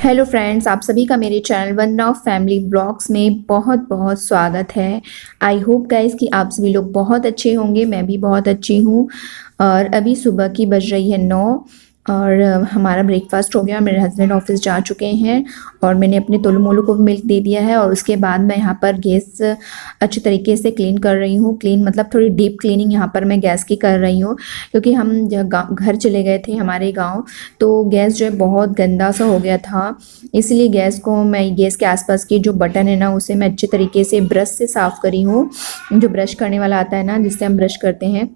Hello friends, आप सभी का मेरे channel Vandana of family blogs में बहुत बहुत स्वागत है। आई होप गाइस कि आप सभी लोग बहुत अच्छे होंगे। मैं भी बहुत अच्छी हूँ। और अभी सुबह की बज रही है 9 और हमारा ब्रेकफास्ट हो गया। मेरे हस्बैंड ऑफिस जा चुके हैं और मैंने अपने तोलू मोलू को भी मिल्क दे दिया है। और उसके बाद मैं यहाँ पर गैस अच्छे तरीके से क्लीन कर रही हूँ। क्लीन मतलब थोड़ी डीप क्लीनिंग यहाँ पर मैं गैस की कर रही हूँ, क्योंकि हम जब घर चले गए थे हमारे गाँव, तो गैस जो है बहुत गंदा सा हो गया था। इसलिए गैस को मैं गैस के आसपास की जो बटन है ना, उसे मैं अच्छे तरीके से ब्रश से साफ़ करी हूँ। जो ब्रश करने वाला आता है ना, जिससे हम ब्रश करते हैं,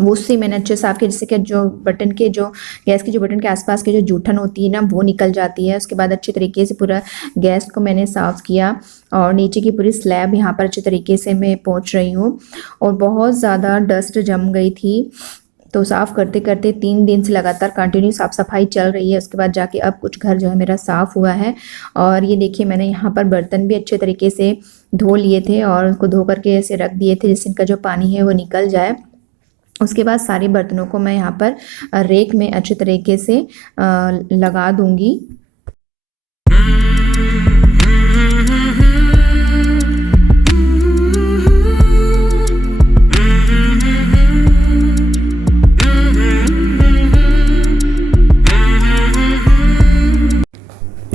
वो उससे मैंने अच्छे साफ़ किया, जिससे कि जो बटन के जो गैस के जो बटन के आसपास की जो जूठन होती है ना, वो निकल जाती है। उसके बाद अच्छे तरीके से पूरा गैस को मैंने साफ़ किया और नीचे की पूरी स्लैब यहाँ पर अच्छे तरीके से मैं पोंछ रही हूँ। और बहुत ज़्यादा डस्ट जम गई थी, तो साफ़ करते करते 3 दिन से लगातार कंटिन्यू साफ़ सफाई चल रही है। उसके बाद जाके अब कुछ घर जो है मेरा साफ़ हुआ है। और ये देखिए, मैंने यहाँ पर बर्तन भी अच्छे तरीके से धो लिए थे और उनको धो करके ऐसे रख दिए थे, जिससे इनका जो पानी है वो निकल जाए। उसके बाद सारे बर्तनों को मैं यहाँ पर रेक में अच्छे तरीके से लगा दूंगी।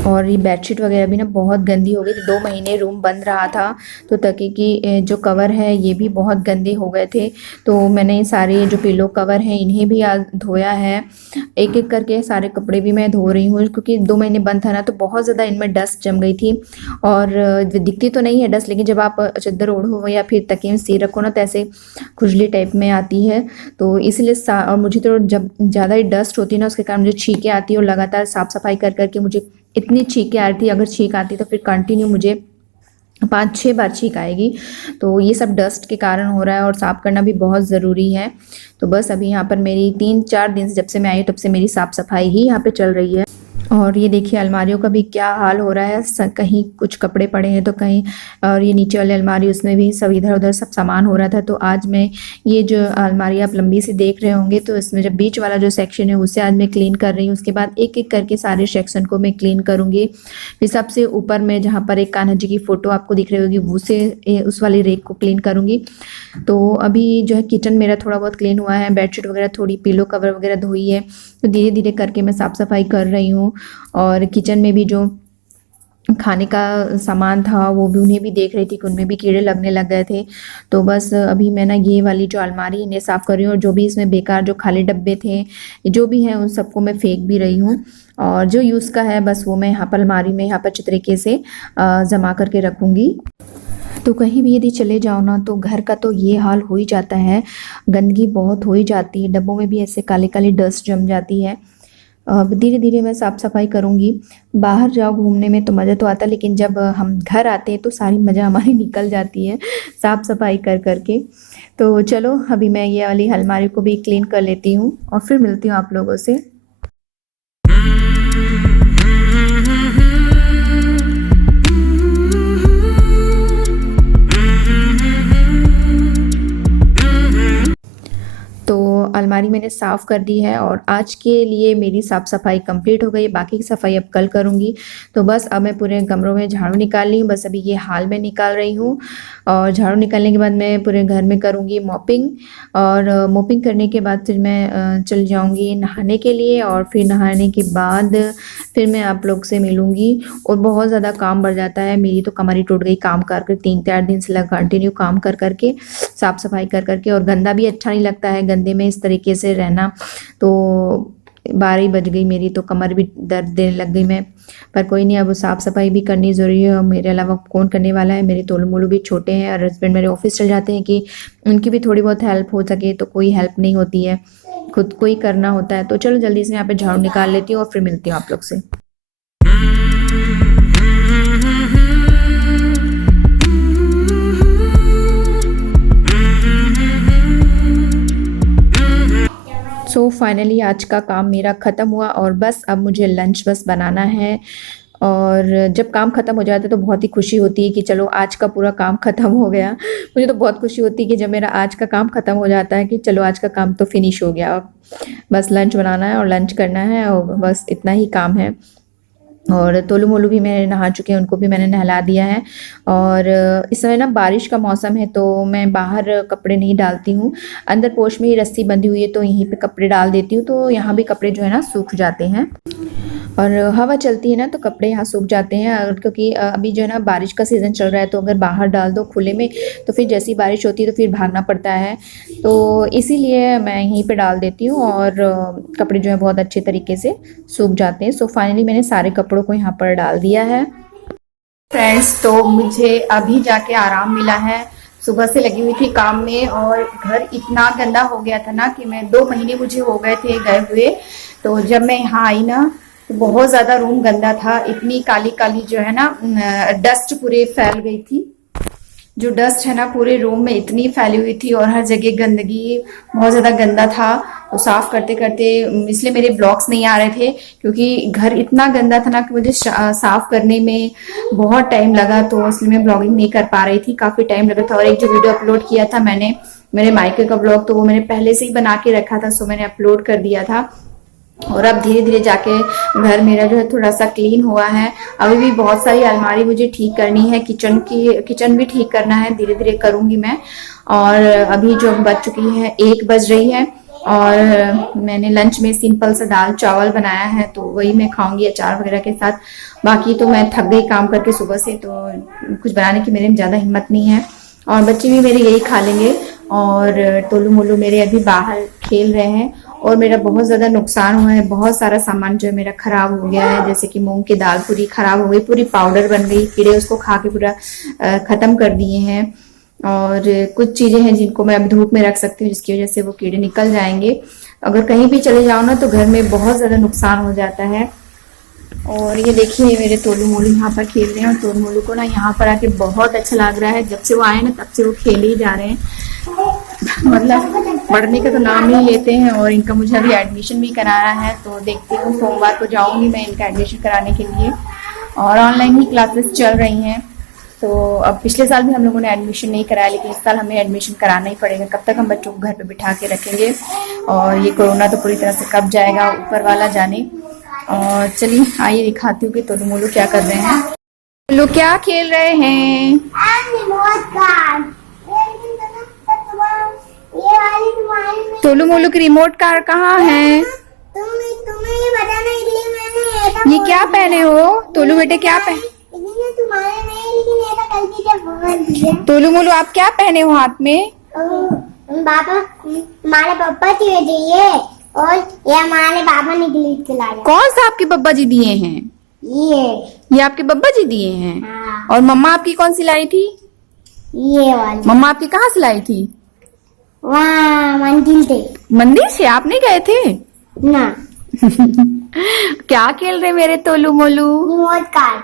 और ये बेडशीट वगैरह भी ना बहुत गंदी हो गई थी। 2 महीने रूम बंद रहा था, तो तकिए की जो कवर है ये भी बहुत गंदे हो गए थे। तो मैंने सारे जो पिलो कवर हैं इन्हें भी आज धोया है। एक एक करके सारे कपड़े भी मैं धो रही हूँ, क्योंकि 2 महीने बंद था ना, तो बहुत ज़्यादा इनमें डस्ट जम गई थी। और दिखती तो नहीं है डस्ट, लेकिन जब आप चादर ओढ़ो या फिर तकिए में सिर रखो ना, तो ऐसे खुजली टाइप में आती है। तो इसलिए और मुझे तो जब ज़्यादा ही डस्ट होती है ना, उसके कारण मुझे छींकें आती है। और लगातार साफ़ सफाई कर करके मुझे इतनी छींकें आ रही थी। अगर छींक आती तो फिर कंटिन्यू मुझे 5-6 बार छींक आएगी। तो ये सब डस्ट के कारण हो रहा है और साफ़ करना भी बहुत ज़रूरी है। तो बस अभी यहाँ पर मेरी 3-4 दिन से, जब से मैं आई तब से मेरी साफ़ सफाई ही यहाँ पे चल रही है। और ये देखिए, अलमारियों का भी क्या हाल हो रहा है। कहीं कुछ कपड़े पड़े हैं तो कहीं, और ये नीचे वाली अलमारी, उसमें भी सब इधर उधर सब सामान हो रहा था। तो आज मैं ये जो अलमारी आप लंबी से देख रहे होंगे, तो इसमें जब बीच वाला जो सेक्शन है उसे आज मैं क्लीन कर रही हूँ। उसके बाद एक एक करके सारे सेक्शन को मैं क्लीन करूँगी। फिर सबसे ऊपर में जहाँ पर एक कान्हा जी की फ़ोटो आपको दिख रही होगी, उसे उस वाली रेक को क्लीन करूँगी। तो अभी जो है किचन मेरा थोड़ा बहुत क्लीन हुआ है। बेडशीट वगैरह, थोड़ी पिलो कवर वगैरह धोई है। तो धीरे धीरे करके मैं साफ़ सफाई कर रही हूँ। और किचन में भी जो खाने का सामान था वो भी, उन्हें भी देख रही थी कि उनमें भी कीड़े लगने लग गए थे। तो बस अभी मैं ना ये वाली जो अलमारी इन्हें साफ़ कर रही हूँ, और जो भी इसमें बेकार जो खाली डब्बे थे जो भी हैं उन सबको मैं फेंक भी रही हूँ। और जो यूज़ का है बस वो मैं यहाँ पर अलमारी में यहाँ पर अच्छे तरीके से जमा करके रखूँगी। तो कहीं भी यदि चले जाओ ना, तो घर का तो ये हाल हो ही जाता है। गंदगी बहुत हो ही जाती है, डब्बों में भी ऐसे काली काली डस्ट जम जाती है। अब धीरे धीरे मैं साफ़ सफाई करूँगी। बाहर जाओ घूमने में तो मज़ा तो आता है, लेकिन जब हम घर आते हैं तो सारी मज़ा हमारी निकल जाती है साफ़ सफाई कर करके। तो चलो, अभी मैं ये वाली अलमारी को भी क्लीन कर लेती हूँ और फिर मिलती हूँ आप लोगों से। तो अलमारी मैंने साफ़ कर दी है और आज के लिए मेरी साफ़ सफाई कंप्लीट हो गई। बाकी की सफाई अब कल करूँगी। तो बस अब मैं पूरे कमरों में झाड़ू निकाल रही हूँ। बस अभी ये हाल में निकाल रही हूँ, और झाड़ू निकालने के बाद मैं पूरे घर में करूँगी मॉपिंग। और मॉपिंग करने के बाद फिर मैं चल जाऊँगी नहाने के लिए, और फिर नहाने के बाद फिर मैं आप लोग से मिलूँगी। और बहुत ज़्यादा काम बढ़ जाता है, मेरी तो कमर ही टूट गई काम कर 3-4 दिन से लगा कंटिन्यू काम कर करके, साफ़ सफाई कर करके। और गंदा भी अच्छा नहीं लगता है, गंदे में इस तरीके से रहना। तो 12 ही बज गई, मेरी तो कमर भी दर्द देने लग गई मैं। पर कोई नहीं, अब साफ़ सफाई भी करनी ज़रूरी है, और मेरे अलावा कौन करने वाला है। मेरे तोलू मोलू भी छोटे हैं और हस्बैंड मेरे ऑफिस चल जाते हैं, कि उनकी भी थोड़ी बहुत हेल्प हो सके। तो कोई हेल्प नहीं होती है, खुद को ही करना होता है। तो चलो जल्दी से यहाँ पे झाड़ू निकाल लेती हूँ और फिर मिलती हूँ आप लोग से। सो फाइनली आज का काम मेरा ख़त्म हुआ, और बस अब मुझे लंच बस बनाना है। और जब काम ख़त्म हो जाता है तो बहुत ही खुशी होती है कि चलो आज का पूरा काम ख़त्म हो गया। मुझे तो बहुत खुशी होती है कि जब मेरा आज का काम ख़त्म हो जाता है, कि चलो आज का काम तो फिनिश हो गया। अब बस लंच बनाना है और लंच करना है, और बस इतना ही काम है। और तोलू मोलू भी मेरे नहा चुके हैं, उनको भी मैंने नहला दिया है। और इस समय ना बारिश का मौसम है तो मैं बाहर कपड़े नहीं डालती हूँ, अंदर पोर्च में ही रस्सी बंधी हुई है तो यहीं पे कपड़े डाल देती हूँ, तो यहाँ भी कपड़े जो है ना सूख जाते हैं। और हवा चलती है ना तो कपड़े यहाँ सूख जाते हैं, और क्योंकि अभी जो है ना बारिश का सीज़न चल रहा है, तो अगर बाहर डाल दो खुले में तो फिर जैसी बारिश होती है तो फिर भागना पड़ता है, तो इसीलिए मैं यहीं पे डाल देती हूँ और कपड़े जो है बहुत अच्छे तरीके से सूख जाते हैं। सो फाइनली मैंने सारे कपड़ों को यहाँ पर डाल दिया है। फ्रेंड्स, तो मुझे अभी जाके आराम मिला है, सुबह से लगी हुई थी काम में और घर इतना गंदा हो गया था ना कि मैं 2 महीने मुझे हो गए थे गए हुए। तो जब मैं यहाँ आई ना तो बहुत ज़्यादा रूम गंदा था, इतनी काली काली जो है ना डस्ट पूरे फैल गई थी, जो डस्ट है ना पूरे रूम में इतनी फैली हुई थी और हर जगह गंदगी, बहुत ज़्यादा गंदा था। तो साफ करते करते इसलिए मेरे ब्लॉग्स नहीं आ रहे थे, क्योंकि घर इतना गंदा था ना कि मुझे साफ करने में बहुत टाइम लगा, तो इसलिए मैं ब्लॉगिंग नहीं कर पा रही थी, काफ़ी टाइम लगा था। और एक जो वीडियो अपलोड किया था मैंने मेरे मायके का ब्लॉग, तो वो मैंने पहले से ही बना के रखा था, सो मैंने अपलोड कर दिया था। और अब धीरे धीरे जाके घर मेरा जो है थोड़ा सा क्लीन हुआ है। अभी भी बहुत सारी अलमारी मुझे ठीक करनी है, किचन भी ठीक करना है, धीरे धीरे करूंगी मैं। और अभी जो बज चुकी है 1 बज रही है और मैंने लंच में सिंपल सा दाल चावल बनाया है, तो वही मैं खाऊंगी अचार वगैरह के साथ। बाकी तो मैं थक गई काम करके सुबह से, तो कुछ बनाने की मेरे में ज़्यादा हिम्मत नहीं है। और बच्चे भी मेरे यही खा लेंगे। और टोलू मोलू मेरे अभी बाहर खेल रहे हैं। और मेरा बहुत ज़्यादा नुकसान हुआ है, बहुत सारा सामान जो है मेरा खराब हो गया है, जैसे कि मूंग की दाल पूरी खराब हो गई, पूरी पाउडर बन गई, कीड़े उसको खा के पूरा ख़त्म कर दिए हैं। और कुछ चीज़ें हैं जिनको मैं अब धूप में रख सकती हूँ, जिसकी वजह से वो कीड़े निकल जाएंगे। अगर कहीं भी चले जाओ ना तो घर में बहुत ज़्यादा नुकसान हो जाता है। और ये देखिए मेरे तोलू मोलू यहाँ पर खेल रहे हैं, और तोलू मोलू को ना यहाँ पर आके बहुत अच्छा लग रहा है, जब से वो आए ना तब से वो खेल ही जा रहे हैं। मतलब पढ़ने का तो नाम ही लेते हैं। और इनका मुझे अभी एडमिशन भी कराना है, तो देखती हूँ सोमवार को जाऊँगी मैं इनका एडमिशन कराने के लिए। और ऑनलाइन ही क्लासेस चल रही हैं, तो अब पिछले साल भी हम लोगों ने एडमिशन नहीं कराया, लेकिन इस साल हमें एडमिशन कराना ही पड़ेगा। कब तक हम बच्चों को घर पे बिठा के रखेंगे, और ये कोरोना तो पूरी तरह से कब जाएगा ऊपर वाला जाने। और चलिए आइए दिखाती हूँ कि तोलू मोलू क्या कर रहे हैं। लोग क्या खेल रहे हैं? तोलू मोलू की रिमोट कार कहाँ है? तुम्हें बताना इसलिए मैंने ये क्या पहने हो तोलू बेटे, क्या पहने? तुम्हारे नहीं, लेकिन ये तो गलती से बोल दिया। तोलू मोलू आप क्या पहने हो हाथ में? पापा हमारे पापा दिए दिए, और ये हमारे पापा ने डिलीट के लाया। कौन सा आपके बब्बा जी दिए हैं? ये आपके बब्बा जी दिए हैं? हाँ। और मम्मा आपकी कौन सी लाई थी? ये वाली। मम्मा आपकी कहाँ से लाई थी? वहाँ मंदिर थे। मंदिर से? आप नहीं गए थे? ना। क्या खेल रहे मेरे तोलू Molu? Remote car.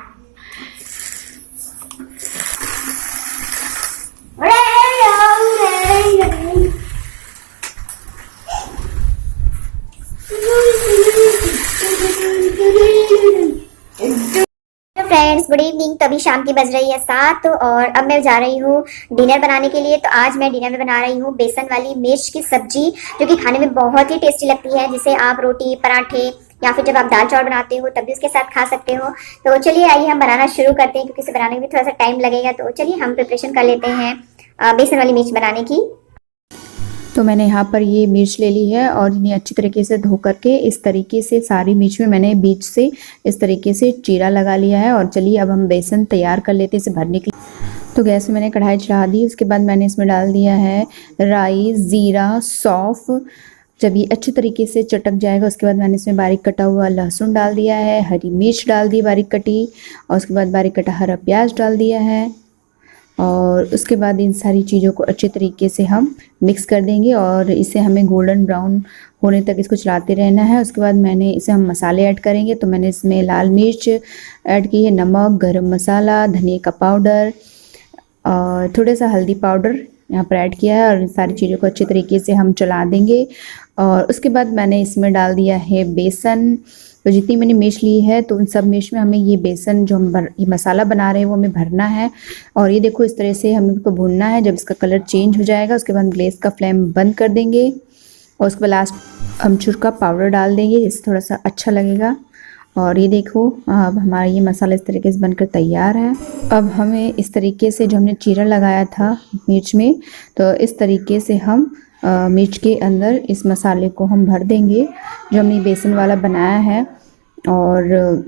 Friends good evening. तो अभी शाम की बज रही है 7 और अब मैं जा रही हूँ डिनर बनाने के लिए। तो आज मैं डिनर में बना रही हूँ बेसन वाली मिर्च की सब्जी, जो कि खाने में बहुत ही टेस्टी लगती है, जिसे आप रोटी पराठे या फिर जब आप दाल चावल बनाते हो तब भी उसके साथ खा सकते हो। तो चलिए आइए हम बनाना शुरू करते हैं, क्योंकि इसे बनाने में भी थोड़ा सा टाइम लगेगा। तो चलिए हम प्रिपरेशन कर लेते हैं बेसन वाली मिर्च बनाने की। तो मैंने यहाँ पर ये मिर्च ले ली है और इन्हें अच्छी तरीके से धो करके इस तरीके से सारी मिर्च में मैंने बीच से इस तरीके से चीरा लगा लिया है। और चलिए अब हम बेसन तैयार कर लेते हैं इसे भरने के लिए। तो गैस में मैंने कढ़ाई चढ़ा दी, उसके बाद मैंने इसमें डाल दिया है राई, ज़ीरा, सौंफ। जब ये अच्छे तरीके से चटक जाएगा उसके बाद मैंने इसमें बारीक कटा हुआ लहसुन डाल दिया है, हरी मिर्च डाल दी बारीक कटी, और उसके बाद बारीक कटा हरा प्याज डाल दिया है। और उसके बाद इन सारी चीज़ों को अच्छे तरीके से हम मिक्स कर देंगे और इसे हमें गोल्डन ब्राउन होने तक इसको चलाते रहना है। उसके बाद मैंने इसे हम मसाले ऐड करेंगे। तो मैंने इसमें लाल मिर्च ऐड की है, नमक, गरम मसाला, धनिया का पाउडर और थोड़ा सा हल्दी पाउडर यहाँ पर ऐड किया है। और सारी चीज़ों को अच्छे तरीके से हम चला देंगे। और उसके बाद मैंने इसमें डाल दिया है बेसन। तो जितनी मैंने मिर्च ली है तो उन सब मिर्च में हमें ये बेसन जो हम ये मसाला बना रहे हैं वो हमें भरना है। और ये देखो इस तरह से हमें इसको भूनना है। जब इसका कलर चेंज हो जाएगा उसके बाद गैस का फ्लेम बंद कर देंगे और उसके बाद लास्ट अमचूर का पाउडर डाल देंगे, जिससे थोड़ा सा अच्छा लगेगा। और ये देखो अब हमारा ये मसाला इस तरीके से बनकर तैयार है। अब हमें इस तरीके से जो हमने चीरा लगाया था मिर्च में, तो इस तरीके से हम मिर्च के अंदर इस मसाले को हम भर देंगे जो हमने बेसन वाला बनाया है। और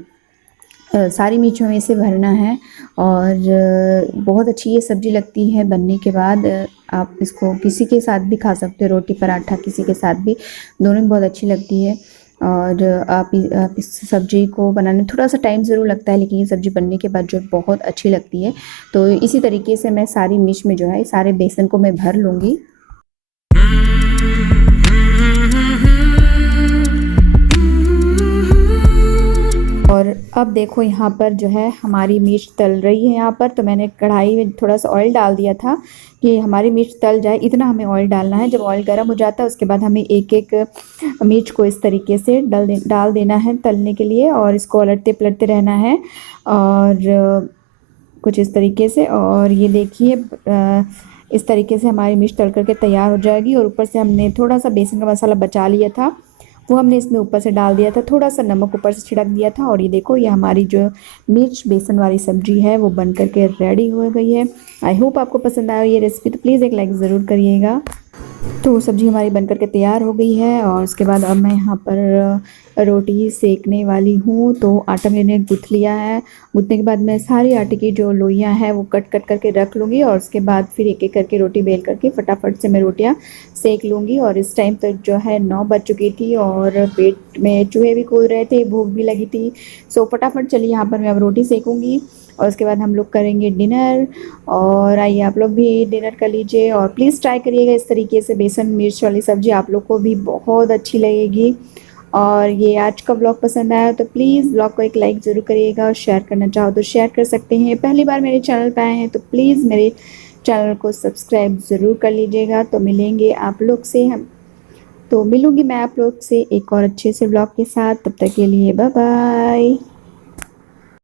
सारी मिर्च हमें इसे भरना है। और बहुत अच्छी ये सब्ज़ी लगती है बनने के बाद। आप इसको किसी के साथ भी खा सकते हो, रोटी पराठा किसी के साथ भी, दोनों में बहुत अच्छी लगती है। और आप इस सब्ज़ी को बनाने में थोड़ा सा टाइम ज़रूर लगता है, लेकिन ये सब्ज़ी बनने के बाद जो बहुत अच्छी लगती है। तो इसी तरीके से मैं सारी मिर्च में जो है सारे बेसन को मैं भर लूँगी। और अब देखो यहाँ पर जो है हमारी मिर्च तल रही है यहाँ पर। तो मैंने कढ़ाई में थोड़ा सा ऑयल डाल दिया था कि हमारी मिर्च तल जाए, इतना हमें ऑयल डालना है। जब ऑयल गर्म हो जाता है उसके बाद हमें एक एक मिर्च को इस तरीके से डाल देना है तलने के लिए, और इसको उलटते पलटते रहना है और कुछ इस तरीके से। और ये देखिए इस तरीके से हमारी मिर्च तल करके तैयार हो जाएगी। और ऊपर से हमने थोड़ा सा बेसन का मसाला बचा लिया था, वो हमने इसमें ऊपर से डाल दिया था, थोड़ा सा नमक ऊपर से छिड़क दिया था। और ये देखो ये हमारी जो मिर्च बेसन वाली सब्ज़ी है वो बन करके रेडी हो गई है। आई होप आपको पसंद आया ये रेसिपी, तो प्लीज़ एक लाइक ज़रूर करिएगा। तो सब्ज़ी हमारी बन करके तैयार हो गई है। और उसके बाद अब मैं यहाँ पर रोटी सेकने वाली हूँ। तो आटा मैंने गूँथ लिया है। गूँथने के बाद मैं सारी आटे की जो लोइयाँ हैं वो कट कट करके रख लूँगी, और उसके बाद फिर एक एक करके रोटी बेल करके फटाफट से मैं रोटियाँ सेक लूँगी। और इस टाइम तक जो है 9 बज चुकी थी और पेट में चूहे भी कूद रहे थे, भूख भी लगी थी। सो फटाफट चलिए यहाँ पर मैं अब रोटी सेकूँगी और उसके बाद हम लोग करेंगे डिनर। और आइए आप लोग भी डिनर कर लीजिए और प्लीज़ ट्राई करिएगा इस तरीके से बेसन मिर्च वाली सब्ज़ी, आप लोग को भी बहुत अच्छी लगेगी। और ये आज का ब्लॉग पसंद आया तो प्लीज़ ब्लॉग को एक लाइक ज़रूर करिएगा, और शेयर करना चाहो तो शेयर कर सकते हैं। पहली बार मेरे चैनल पर आए हैं तो प्लीज़ मेरे चैनल को सब्सक्राइब ज़रूर कर लीजिएगा। तो मिलेंगे आप लोग से मिलूँगी मैं आप लोग से एक और अच्छे से ब्लॉग के साथ। तब तक के लिए बाय बाय।